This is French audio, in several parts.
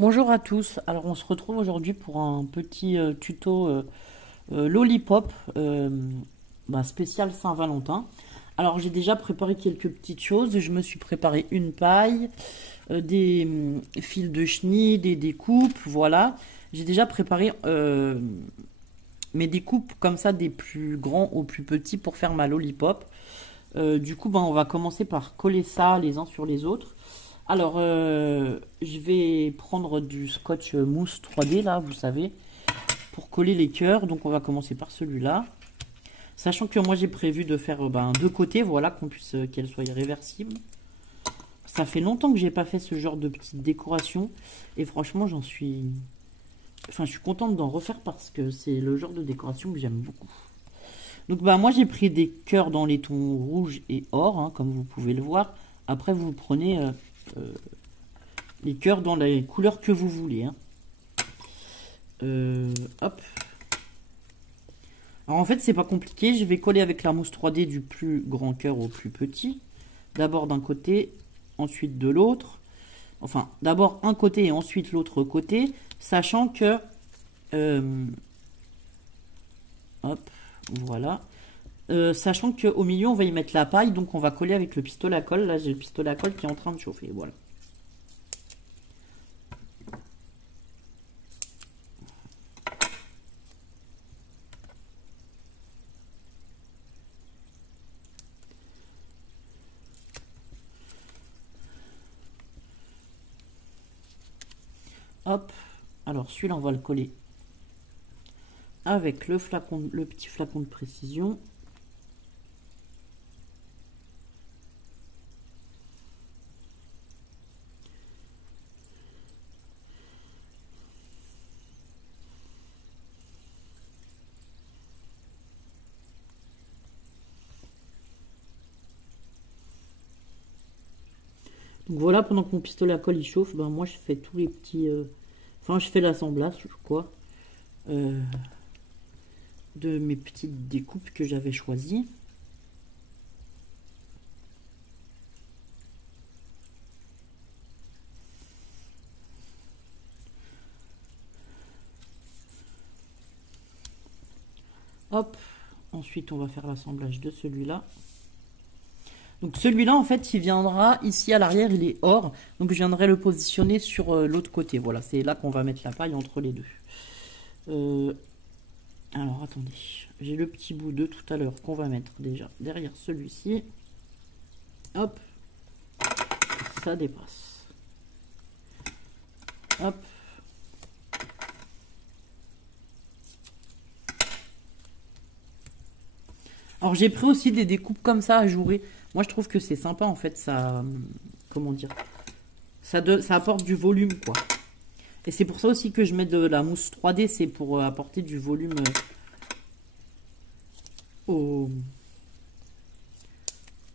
Bonjour à tous, alors on se retrouve aujourd'hui pour un petit tuto Lollipop spécial Saint-Valentin. Alors j'ai déjà préparé quelques petites choses, je me suis préparé une paille, des fils de chenille, des découpes, voilà. J'ai déjà préparé mes découpes comme ça des plus grands aux plus petits pour faire ma Lollipop. Du coup on va commencer par coller ça les uns sur les autres. Alors, je vais prendre du scotch mousse 3D, là, vous savez, pour coller les cœurs. Donc, on va commencer par celui-là. Sachant que moi, j'ai prévu de faire deux côtés, voilà, qu'on puisse qu'elle soit réversible. Ça fait longtemps que j'ai pas fait ce genre de petite décoration. Et franchement, je suis contente d'en refaire parce que c'est le genre de décoration que j'aime beaucoup. Donc, moi, j'ai pris des cœurs dans les tons rouge et or, hein, comme vous pouvez le voir. Après, vous prenez... les cœurs dans les couleurs que vous voulez. Hein. Hop. Alors en fait, c'est pas compliqué. Je vais coller avec la mousse 3D du plus grand cœur au plus petit. D'abord d'un côté, ensuite de l'autre. Enfin, d'abord un côté et ensuite l'autre côté. Sachant que... hop, voilà. Sachant qu'au milieu, on va y mettre la paille. Donc on va coller avec le pistolet à colle. Là, j'ai le pistolet à colle qui est en train de chauffer. Voilà. Hop, alors celui-là on va le coller avec le flacon, le petit flacon de précision. Donc voilà, pendant que mon pistolet à colle il chauffe, moi je fais tous les petits... je fais l'assemblage, quoi, euh, de mes petites découpes que j'avais choisies. Hop, ensuite on va faire l'assemblage de celui-là. Donc celui-là, en fait, il viendra ici à l'arrière, il est or. Donc je viendrai le positionner sur l'autre côté. Voilà, c'est là qu'on va mettre la paille entre les deux. Alors attendez, j'ai le petit bout de tout à l'heure qu'on va mettre déjà derrière celui-ci. Hop, ça dépasse. Hop. Alors j'ai pris aussi des découpes comme ça à jouer. Moi je trouve que c'est sympa en fait, ça... Comment dire, ça apporte du volume quoi. Et c'est pour ça aussi que je mets de la mousse 3D, c'est pour apporter du volume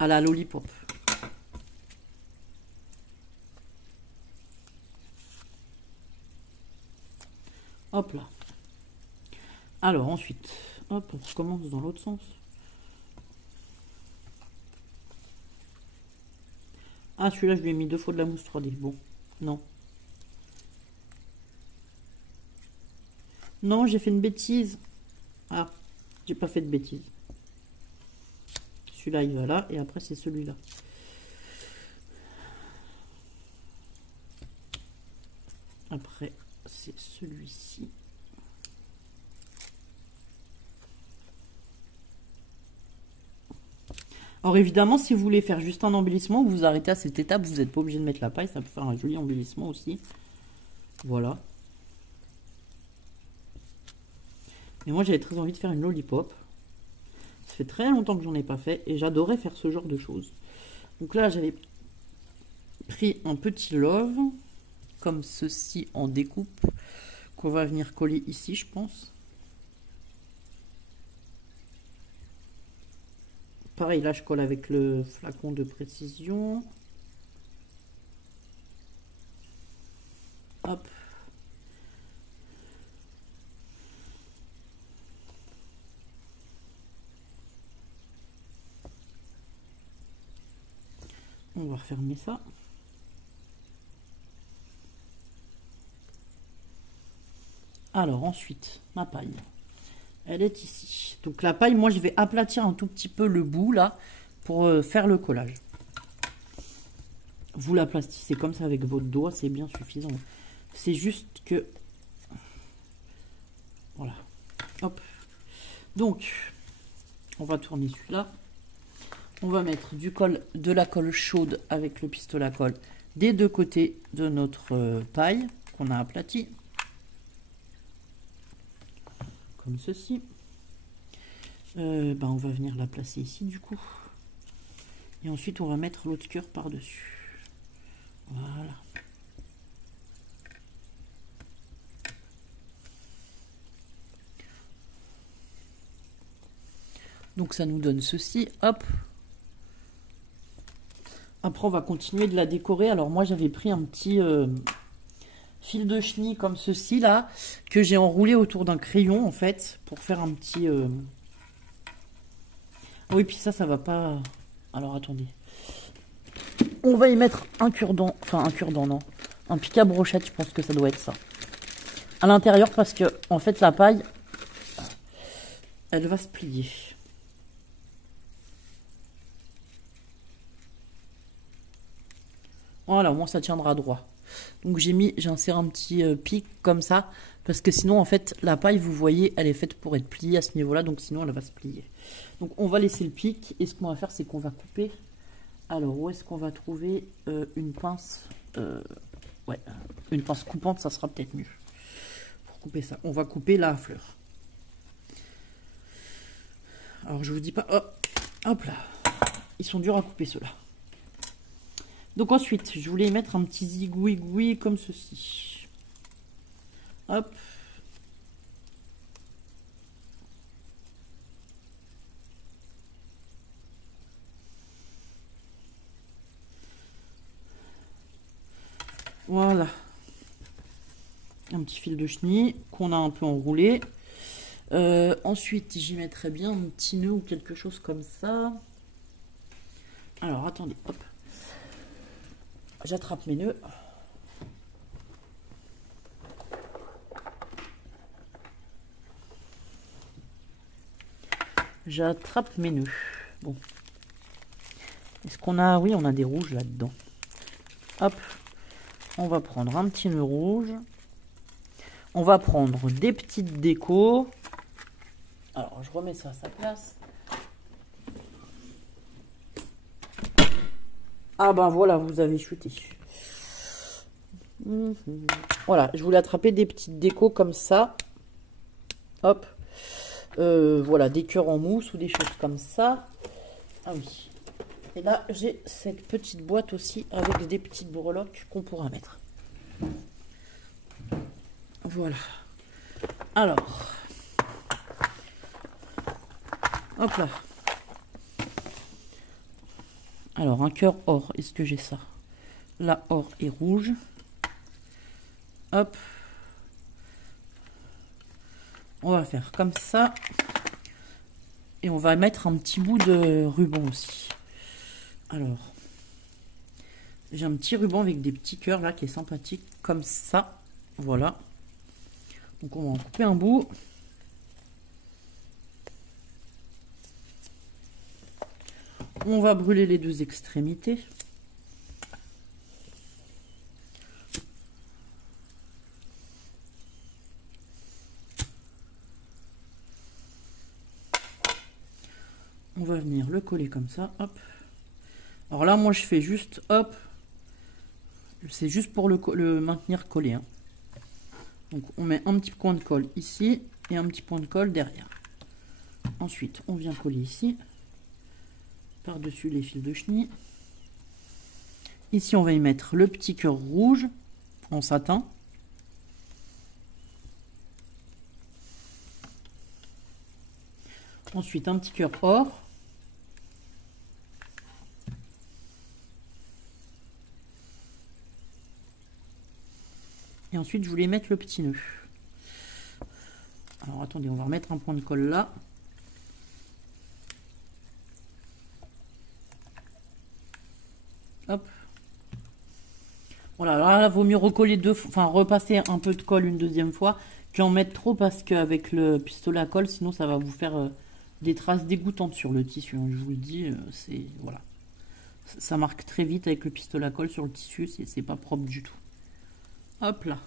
à la Lollipop. Hop là. Alors ensuite, hop, on recommence dans l'autre sens. Ah, celui-là, je lui ai mis 2 fois de la mousse 3D. Bon, non. Non, j'ai fait une bêtise. Ah, j'ai pas fait de bêtise. Celui-là, il va là, et après, c'est celui-là. Après, c'est celui-ci. Alors évidemment, si vous voulez faire juste un embellissement, vous vous arrêtez à cette étape, vous n'êtes pas obligé de mettre la paille, ça peut faire un joli embellissement aussi. Voilà. Mais moi j'avais très envie de faire une Lollipop. Ça fait très longtemps que j'en ai pas fait et j'adorais faire ce genre de choses. Donc là j'avais pris un petit love, comme ceci en découpe, qu'on va venir coller ici je pense. Pareil, là je colle avec le flacon de précision. Hop. On va refermer ça. Alors ensuite, ma paille, elle est ici. Donc la paille, moi je vais aplatir un tout petit peu le bout là pour faire le collage. Vous l'aplatissez comme ça avec votre doigt, c'est bien suffisant. C'est juste que... Voilà. Hop. Donc, on va tourner celui-là. On va mettre de la colle chaude avec le pistolet à colle des deux côtés de notre paille qu'on a aplatie. Comme ceci. On va venir la placer ici du coup. Et ensuite, on va mettre l'autre cœur par-dessus. Voilà. Donc ça nous donne ceci, hop. Après on va continuer de la décorer. Alors moi j'avais pris un petit fil de chenille comme ceci là, que j'ai enroulé autour d'un crayon en fait, pour faire un petit... Oui, puis ça va pas... Alors attendez. On va y mettre un cure-dent, enfin un cure-dent non, un pic à brochette, je pense que ça doit être ça. À l'intérieur parce que en fait la paille, elle va se plier. Voilà, au moins ça tiendra droit. Donc j'ai inséré un petit pic comme ça, parce que sinon en fait la paille, vous voyez, elle est faite pour être pliée à ce niveau-là, donc sinon elle va se plier. Donc on va laisser le pic, et ce qu'on va faire c'est qu'on va couper. Alors où est-ce qu'on va trouver une pince ouais, une pince coupante, ça sera peut-être mieux. Pour couper ça, on va couper la fleur. Alors je vous dis pas, hop là, ils sont durs à couper ceux-là. Donc ensuite, je voulais mettre un petit zigouigoui comme ceci. Hop. Voilà. Un petit fil de chenille qu'on a un peu enroulé. Ensuite, j'y mettrai bien un petit nœud ou quelque chose comme ça. Alors, attendez, hop. J'attrape mes nœuds. J'attrape mes nœuds. Bon. Est-ce qu'on a... Oui, on a des rouges là-dedans. Hop. On va prendre un petit nœud rouge. On va prendre des petites décos. Alors, je remets ça à sa place. Ah ben voilà, vous avez chuté. Voilà, je voulais attraper des petites décos comme ça. Hop. Voilà, des cœurs en mousse ou des choses comme ça. Ah oui. Et là, j'ai cette petite boîte aussi avec des petites breloques qu'on pourra mettre. Voilà. Alors. Hop là. Alors, un cœur or. Est-ce que j'ai ça? Là, or et rouge. Hop. On va faire comme ça. Et on va mettre un petit bout de ruban aussi. Alors, j'ai un petit ruban avec des petits cœurs là qui est sympathique. Comme ça. Voilà. Donc, on va en couper un bout. On va brûler les deux extrémités. On va venir le coller comme ça, hop. Alors là, moi, je fais juste, hop. C'est juste pour le maintenir collé. Hein. Donc, on met un petit point de colle ici et un petit point de colle derrière. Ensuite, on vient coller ici. Par-dessus les fils de chenille. Ici, on va y mettre le petit cœur rouge en satin. Ensuite, un petit cœur or. Et ensuite, je voulais mettre le petit nœud. Alors, attendez, on va remettre un point de colle là. Hop. Voilà, alors là, vaut mieux recoller repasser un peu de colle une deuxième fois, plus en mettre trop parce qu'avec le pistolet à colle, sinon ça va vous faire des traces dégoûtantes sur le tissu, hein. Je vous le dis, c'est voilà. Ça marque très vite avec le pistolet à colle sur le tissu, c'est pas propre du tout. Hop là.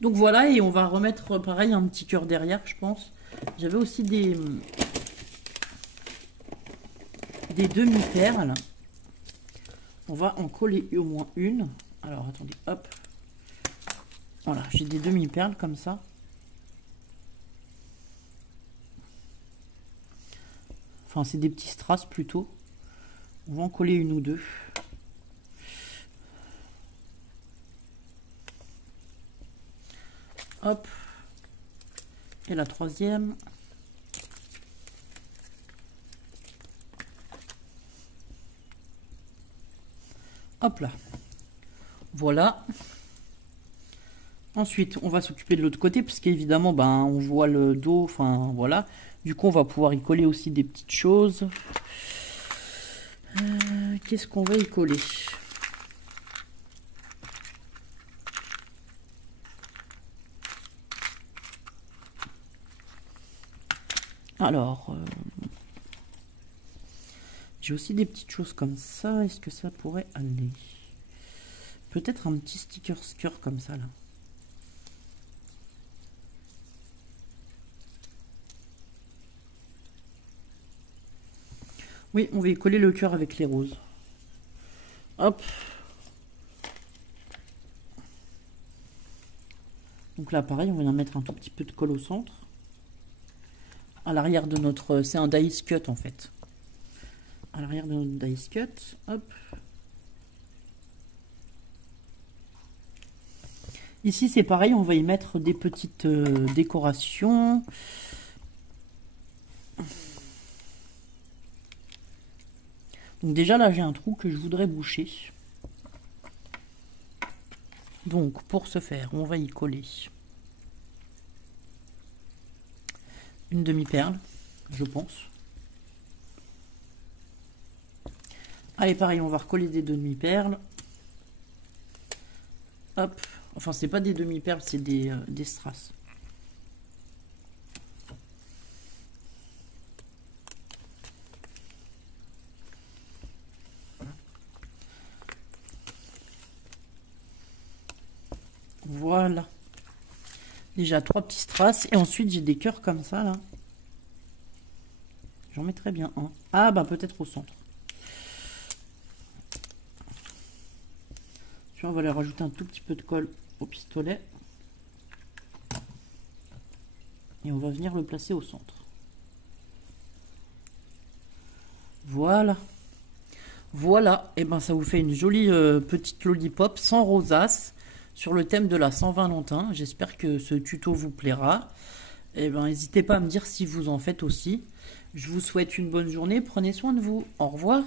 Donc voilà, et on va remettre pareil un petit cœur derrière, je pense. J'avais aussi des demi-perles. On va en coller au moins une. Alors attendez, hop. Voilà, j'ai des demi-perles comme ça. Enfin, c'est des petits strass plutôt. On va en coller une ou deux. Hop. Et la troisième. Hop là. Voilà. Ensuite, on va s'occuper de l'autre côté, parce qu'évidemment, ben, on voit le dos, enfin, voilà. Du coup, on va pouvoir y coller aussi des petites choses. Qu'est-ce qu'on va y coller? Alors, j'ai aussi des petites choses comme ça. Est-ce que ça pourrait aller? Peut-être un petit sticker comme ça, là. Oui, on va y coller le cœur avec les roses. Hop. Donc là, pareil, on va en mettre un tout petit peu de colle au centre. À l'arrière de notre... C'est un dice cut, en fait. À l'arrière de notre dice cut. Hop. Ici, c'est pareil, on va y mettre des petites décorations. Donc déjà, là, j'ai un trou que je voudrais boucher. Donc, pour ce faire, on va y coller une demi-perle, je pense. Allez, pareil, on va recoller des demi-perles. Hop. Enfin, c'est pas des demi-perles, c'est des strass. Voilà. Déjà 3 petits strass. Et ensuite, j'ai des cœurs comme ça, là. J'en mettrai bien un. Ah, bah peut-être au centre. On va leur rajouter un tout petit peu de colle au pistolet. Et on va venir le placer au centre. Voilà. Voilà. Et ben ça vous fait une jolie petite lollipop sans rosace sur le thème de la Saint-Valentin. J'espère que ce tuto vous plaira. Et ben n'hésitez pas à me dire si vous en faites aussi. Je vous souhaite une bonne journée. Prenez soin de vous. Au revoir.